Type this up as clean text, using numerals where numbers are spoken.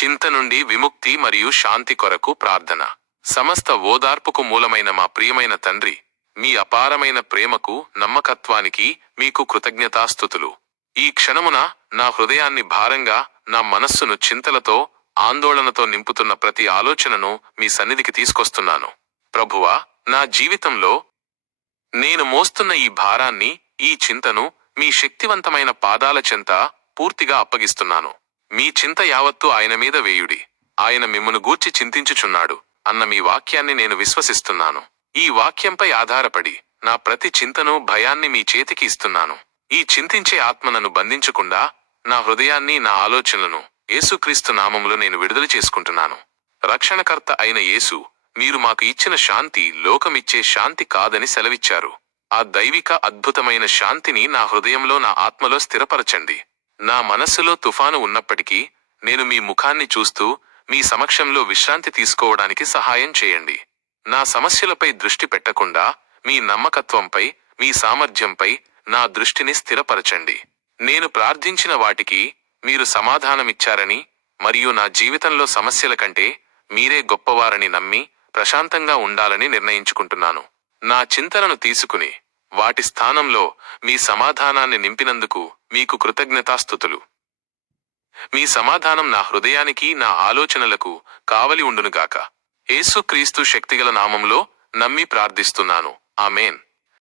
చింత నుండి విముక్తి మరియు శాంతి కొరకు ప్రార్థన. సమస్త ఓదార్పుకు మూలమైన మా ప్రియమైన తండ్రి, మీ అపారమైన ప్రేమకు, నమ్మకత్వానికి మీకు కృతజ్ఞతాస్తుతులు. ఈ క్షణమున నా హృదయాన్ని భారంగా, నా మనస్సును చింతలతో, ఆందోళనతో నింపుతున్న ప్రతి ఆలోచనను మీ సన్నిధికి తీసుకొస్తున్నాను. ప్రభువా, నా జీవితంలో నేను మోస్తున్న ఈ భారాన్ని, ఈ చింతను మీ శక్తివంతమైన పాదాల చెంత పూర్తిగా అప్పగిస్తున్నాను. మీ చింత యావత్తు ఆయన మీద వేయుడి. ఆయన మిమ్మును గూర్చి చింతించుచున్నాడు అన్న మీ వాక్యాన్ని నేను విశ్వసిస్తున్నాను. ఈ వాక్యంపై ఆధారపడి నా ప్రతి చింతను, భయాన్ని మీ చేతికి ఇస్తున్నాను. ఈ చింతించే ఆత్మ నన్ను బంధించకుండా నా హృదయాన్ని, నా ఆలోచనలను యేసుక్రీస్తు నామములో నేను విడుదల చేసుకుంటున్నాను. రక్షణకర్త అయిన యేసు, మీరు మాకు ఇచ్చిన శాంతి లోకమిచ్చే శాంతి కాదని సెలవిచ్చారు. ఆ దైవిక అద్భుతమైన శాంతిని నా హృదయంలో, నా ఆత్మలో స్థిరపరచండి. నా మనస్సులో తుఫాను ఉన్నప్పటికీ నేను మీ ముఖాన్ని చూస్తూ మీ సమక్షంలో విశ్రాంతి తీసుకోవడానికి సహాయం చేయండి. నా సమస్యలపై దృష్టి పెట్టకుండా మీ నమ్మకత్వంపై, మీ సామర్థ్యంపై నా దృష్టిని స్థిరపరచండి. నేను ప్రార్థించిన వాటికి మీరు సమాధానమిచ్చారని మరియు నా జీవితంలో సమస్యల కంటే మీరే గొప్పవారని నమ్మి ప్రశాంతంగా ఉండాలని నిర్ణయించుకుంటున్నాను. నా చింతనను తీసుకుని వాటి స్థానంలో మీ సమాధానాన్ని నింపినందుకు మీకు కృతజ్ఞతాస్తుతులు. మీ సమాధానం నా హృదయానికి, నా ఆలోచనలకు కావలి ఉండునుగాక. యేసుక్రీస్తు శక్తిగల నామంలో నమ్మి ప్రార్థిస్తున్నాను. ఆమేన్.